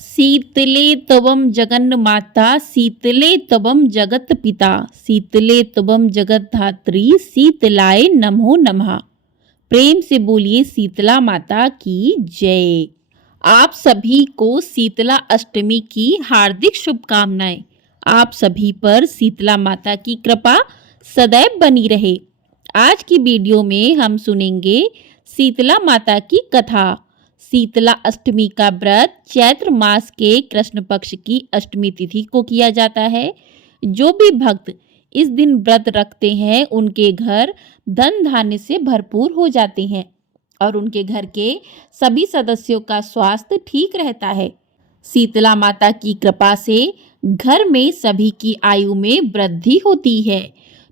शीतले तवम जगन्माता शीतले तवम जगत पिता शीतले तवम जगत धात्री शीतलाय नमो नमः। प्रेम से बोलिए शीतला माता की जय। आप सभी को शीतला अष्टमी की हार्दिक शुभकामनाएं। आप सभी पर शीतला माता की कृपा सदैव बनी रहे। आज की वीडियो में हम सुनेंगे शीतला माता की कथा। शीतला अष्टमी का व्रत चैत्र मास के कृष्ण पक्ष की अष्टमी तिथि को किया जाता है। जो भी भक्त इस दिन व्रत रखते हैं उनके घर धन धान्य से भरपूर हो जाते हैं और उनके घर के सभी सदस्यों का स्वास्थ्य ठीक रहता है। शीतला माता की कृपा से घर में सभी की आयु में वृद्धि होती है।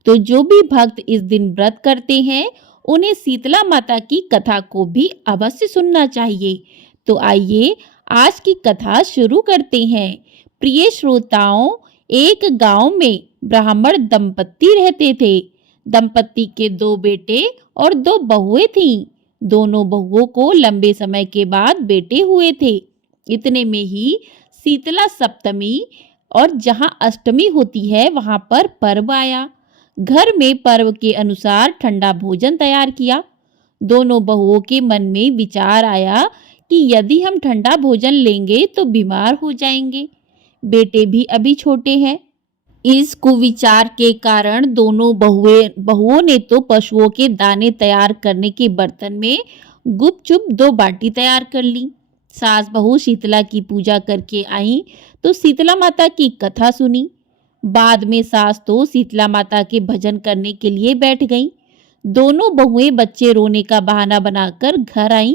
तो जो भी भक्त इस दिन व्रत करते हैं उन्हें शीतला माता की कथा को भी अवश्य सुनना चाहिए। तो आइए आज की कथा शुरू करते हैं। प्रिय श्रोताओं, एक गांव में ब्राह्मण दंपत्ति रहते थे। दंपत्ति के 2 बेटे और 2 बहुएं थीं। दोनों बहुओं को लंबे समय के बाद बेटे हुए थे। इतने में ही शीतला सप्तमी और जहां अष्टमी होती है वहां पर पर्व आया। घर में पर्व के अनुसार ठंडा भोजन तैयार किया। दोनों बहुओं के मन में विचार आया कि यदि हम ठंडा भोजन लेंगे तो बीमार हो जाएंगे। बेटे भी अभी छोटे हैं। इस कुविचार के कारण दोनों बहुओं ने तो पशुओं के दाने तैयार करने के बर्तन में गुपचुप 2 बाटी तैयार कर ली। सास बहू शीतला की पूजा करके आई तो शीतला माता की कथा सुनी। बाद में सास तो शीतला माता के भजन करने के लिए बैठ गईं। दोनों बहुएं बच्चे रोने का बहाना बनाकर घर आईं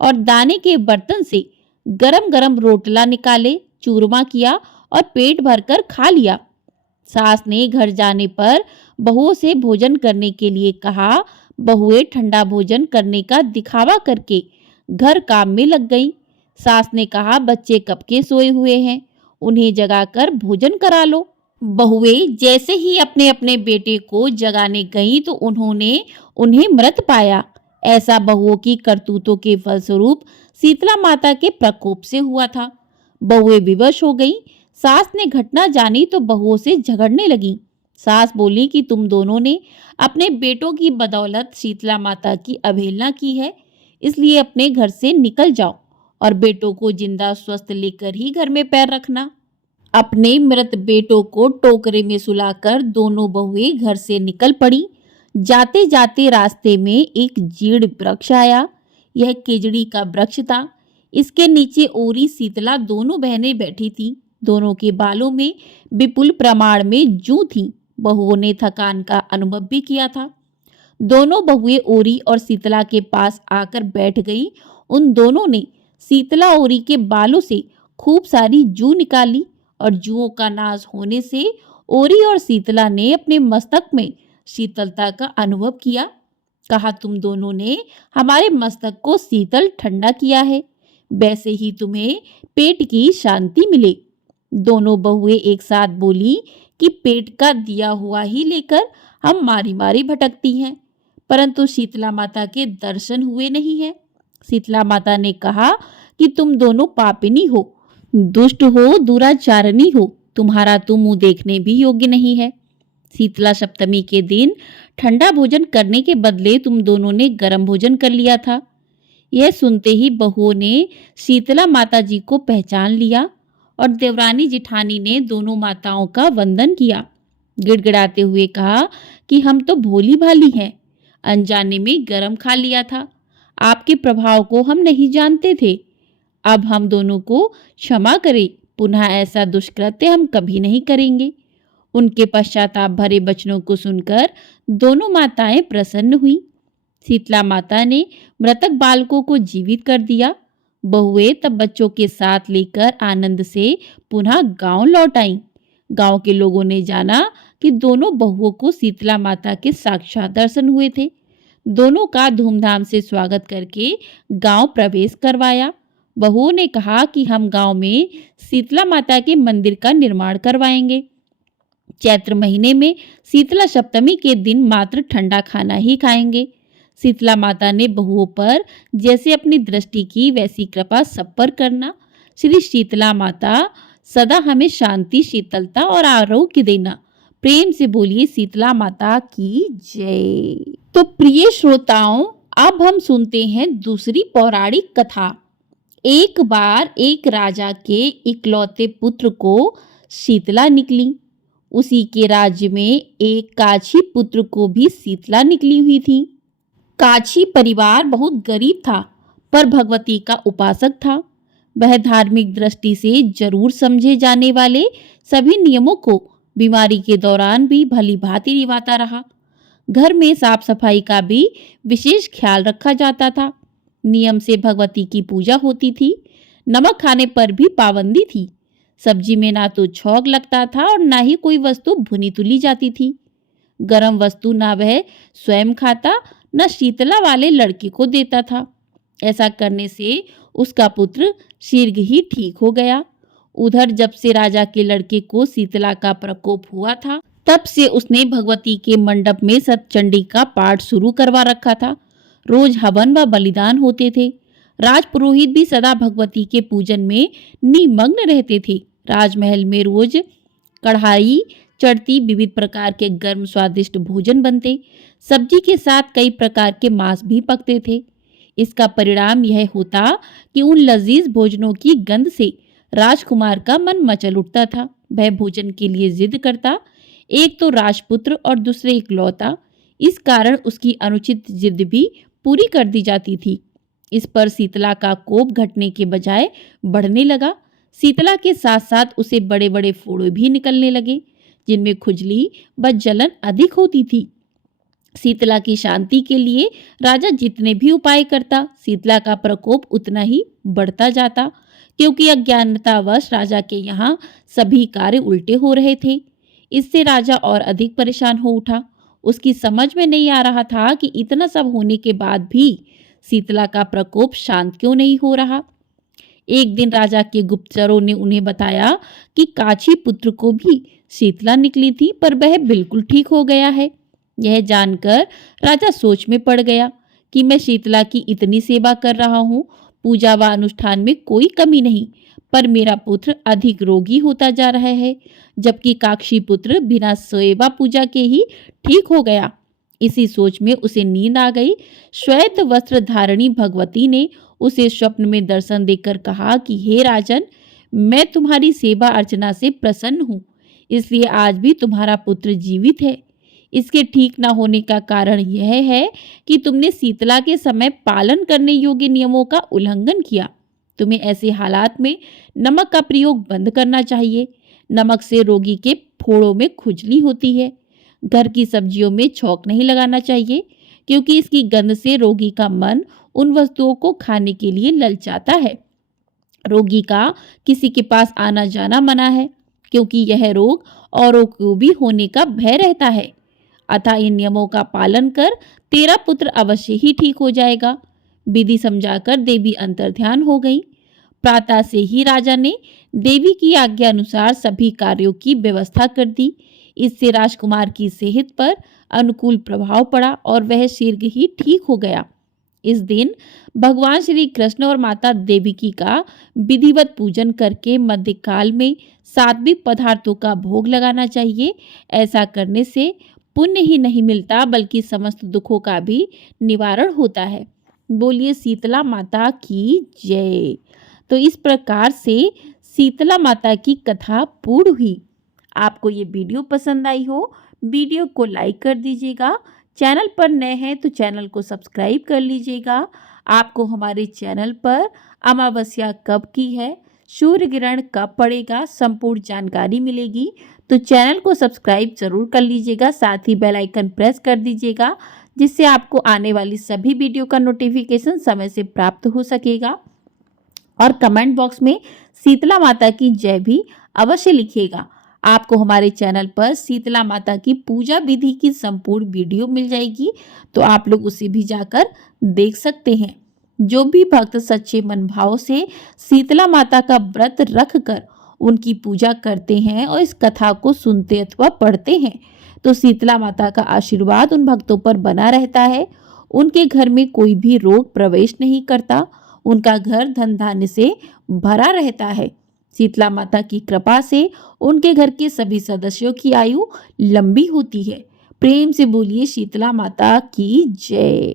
और दाने के बर्तन से गरम गरम रोटला निकाले, चूरमा किया और पेट भरकर खा लिया। सास ने घर जाने पर बहुओं से भोजन करने के लिए कहा। बहुएं ठंडा भोजन करने का दिखावा करके घर काम में लग गईं। सास ने कहा, बच्चे कब के सोए हुए हैं, उन्हें जगाकर भोजन करा लो। बहुएं जैसे ही अपने अपने बेटे को जगाने गईं तो उन्होंने उन्हें मृत पाया। ऐसा बहुओं की करतूतों के फलस्वरूप शीतला माता के प्रकोप से हुआ था। बहुएं विवश हो गईं। सास ने घटना जानी तो बहुओं से झगड़ने लगी। सास बोली कि तुम दोनों ने अपने बेटों की बदौलत शीतला माता की अवहेलना की है, इसलिए अपने घर से निकल जाओ और बेटों को जिंदा स्वस्थ लेकर ही घर में पैर रखना। अपने मृत बेटों को टोकरे में सुलाकर दोनों बहुएं घर से निकल पड़ी। जाते जाते रास्ते में एक जीड़ वृक्ष आया। यह केजड़ी का वृक्ष था। इसके नीचे ओरी शीतला दोनों बहनें बैठी थीं। दोनों के बालों में विपुल प्रमाण में जूं थी। बहुओं ने थकान का अनुभव भी किया था। दोनों बहुएं ओरी और शीतला के पास आकर बैठ गईं। उन दोनों ने शीतला ओरी के बालों से खूब सारी जूं निकाली और जुओं का नाश होने से ओरी और शीतला ने अपने मस्तक में शीतलता का अनुभव किया। कहा, तुम दोनों ने हमारे मस्तक को शीतल ठंडा किया है, वैसे ही तुम्हें पेट की शांति मिले। दोनों बहुएं एक साथ बोली कि पेट का दिया हुआ ही लेकर हम मारी मारी भटकती हैं, परंतु शीतला माता के दर्शन हुए नहीं हैं। शीतला माता ने कहा कि तुम दोनों पापिनी हो, दुष्ट हो, दुराचारणी हो, तुम्हारा तो मुंह देखने भी योग्य नहीं है। शीतला सप्तमी के दिन ठंडा भोजन करने के बदले तुम दोनों ने गर्म भोजन कर लिया था। यह सुनते ही बहुओं ने शीतला माता जी को पहचान लिया और देवरानी जिठानी ने दोनों माताओं का वंदन किया। गिड़गिड़ाते हुए कहा कि हम तो भोली भाली हैं, अनजाने में गरम खा लिया था। आपके प्रभाव को हम नहीं जानते थे। अब हम दोनों को क्षमा करें, पुनः ऐसा दुष्कृत्य हम कभी नहीं करेंगे। उनके पश्चाताप भरे वचनों को सुनकर दोनों माताएं प्रसन्न हुई। शीतला माता ने मृतक बालकों को जीवित कर दिया। बहुएं तब बच्चों के साथ लेकर आनंद से पुनः गांव लौट आईं। गांव के लोगों ने जाना कि दोनों बहुओं को शीतला माता के साक्षात दर्शन हुए थे। दोनों का धूमधाम से स्वागत करके गांव प्रवेश करवाया। बहुओं ने कहा कि हम गांव में शीतला माता के मंदिर का निर्माण करवाएंगे। चैत्र महीने में शीतला सप्तमी के दिन मात्र ठंडा खाना ही खाएंगे। शीतला माता ने बहुओं पर जैसे अपनी दृष्टि की वैसी कृपा सब पर करना। श्री शीतला माता सदा हमें शांति, शीतलता और आरोग्य देना। प्रेम से बोलिए शीतला माता की जय। तो प्रिय श्रोताओं, अब हम सुनते हैं दूसरी पौराणिक कथा। एक बार एक राजा के इकलौते पुत्र को शीतला निकली। उसी के राज्य में एक काछी पुत्र को भी शीतला निकली हुई थी। काछी परिवार बहुत गरीब था, पर भगवती का उपासक था। वह धार्मिक दृष्टि से जरूर समझे जाने वाले सभी नियमों को बीमारी के दौरान भी भली भांति निभाता रहा। घर में साफ सफाई का भी विशेष ख्याल रखा जाता था। नियम से भगवती की पूजा होती थी। नमक खाने पर भी पाबंदी थी। सब्जी में ना तो छौंक लगता था और ना ही कोई वस्तु भुनी तुली जाती थी। गरम वस्तु ना वह स्वयं खाता, न शीतला वाले लड़के को देता था। ऐसा करने से उसका पुत्र शीघ्र ही ठीक हो गया। उधर जब से राजा के लड़के को शीतला का प्रकोप हुआ था, तब से उसने भगवती के मंडप में सतचंडी का पाठ शुरू करवा रखा था। रोज हवन व बलिदान होते थे। राजपुरोहित भी सदा भगवती के पूजन में निमग्न रहते थे। राजमहल में रोज कढ़ाई चढ़ती, विविध प्रकार के गर्म स्वादिष्ट भोजन बनते। सब्जी के साथ कई प्रकार के मांस भी पकते थे। इसका परिणाम यह होता कि उन लजीज भोजनों की गंध से राजकुमार का मन मचल उठता था। वह भोजन के लिए जिद करता। एक तो राजपुत्र और दूसरे इकलौता, इस कारण उसकी अनुचित जिद भी पूरी कर दी जाती थी। इस पर शीतला का कोप घटने के बजाय बढ़ने लगा। शीतला के साथ साथ उसे बड़े बड़े फोड़े भी निकलने लगे, जिनमें खुजली व जलन अधिक होती थी। शीतला की शांति के लिए राजा जितने भी उपाय करता, शीतला का प्रकोप उतना ही बढ़ता जाता, क्योंकि अज्ञानतावश राजा के यहाँ सभी कार्य उल्टे हो रहे थे। इससे राजा और अधिक परेशान हो उठा। उसकी समझ में नहीं आ रहा था कि इतना सब होने के बाद भी शीतला का प्रकोप शांत क्यों नहीं हो रहा। एक दिन राजा के गुप्तचरों ने उन्हें बताया कि काछी पुत्र को भी शीतला निकली थी, पर वह बिल्कुल ठीक हो गया है। यह जानकर राजा सोच में पड़ गया कि मैं शीतला की इतनी सेवा कर रहा हूँ, पूजा व अनुष्ठान में कोई कमी नहीं, पर मेरा पुत्र अधिक रोगी होता जा रहा है, जबकि काक्षी पुत्र बिना सेवा पूजा के ही ठीक हो गया। इसी सोच में उसे नींद आ गई। श्वेत वस्त्र धारणी भगवती ने उसे स्वप्न में दर्शन देकर कहा कि हे राजन, मैं तुम्हारी सेवा अर्चना से प्रसन्न हूँ, इसलिए आज भी तुम्हारा पुत्र जीवित है। इसके ठीक न होने का कारण यह है कि तुमने शीतला के समय पालन करने योग्य नियमों का उल्लंघन किया। तुम्हें ऐसे हालात में नमक का प्रयोग बंद करना चाहिए। नमक से रोगी के फोड़ों में खुजली होती है। घर की सब्जियों में छौंक नहीं लगाना चाहिए, क्योंकि इसकी गंध से रोगी का मन उन वस्तुओं को खाने के लिए ललचाता है। रोगी का किसी के पास आना जाना मना है, क्योंकि यह रोग औरों को भी होने का भय रहता है। अतः इन नियमों का पालन कर तेरा पुत्र अवश्य ही ठीक हो जाएगा। विधि समझाकर देवी अंतर्ध्यान हो गई। प्रातः से ही राजा ने देवी की आज्ञा अनुसार सभी कार्यों की व्यवस्था कर दी। इससे राजकुमार की सेहत पर अनुकूल प्रभाव पड़ा और वह शीघ्र ही ठीक हो गया। इस दिन भगवान श्री कृष्ण और माता देवकी का विधिवत पूजन करके मध्यकाल में सात्विक पदार्थों का भोग लगाना चाहिए। ऐसा करने से पुण्य ही नहीं मिलता, बल्कि समस्त दुखों का भी निवारण होता है। बोलिए शीतला माता की जय। तो इस प्रकार से शीतला माता की कथा पूर्ण हुई। आपको ये वीडियो पसंद आई हो, वीडियो को लाइक कर दीजिएगा। चैनल पर नए हैं तो चैनल को सब्सक्राइब कर लीजिएगा। आपको हमारे चैनल पर अमावस्या कब की है, सूर्य ग्रहण कब पड़ेगा, संपूर्ण जानकारी मिलेगी। तो चैनल को सब्सक्राइब जरूर कर लीजिएगा, साथ ही बेल आइकन प्रेस कर दीजिएगा, जिससे आपको आने वाली सभी वीडियो का नोटिफिकेशन समय से प्राप्त हो सकेगा। और कमेंट बॉक्स में शीतला माता की जय भी अवश्य लिखिएगा। आपको हमारे चैनल पर शीतला माता की पूजा विधि की संपूर्ण वीडियो मिल जाएगी, तो आप लोग उसे भी जाकर देख सकते हैं। जो भी भक्त सच्चे मन भाव से शीतला माता का व्रत रख कर उनकी पूजा करते हैं और इस कथा को सुनते अथवा पढ़ते हैं, तो शीतला माता का आशीर्वाद उन भक्तों पर बना रहता है। उनके घर में कोई भी रोग प्रवेश नहीं करता, उनका घर धन धान्य से भरा रहता है। शीतला माता की कृपा से उनके घर के सभी सदस्यों की आयु लंबी होती है। प्रेम से बोलिए शीतला माता की जय।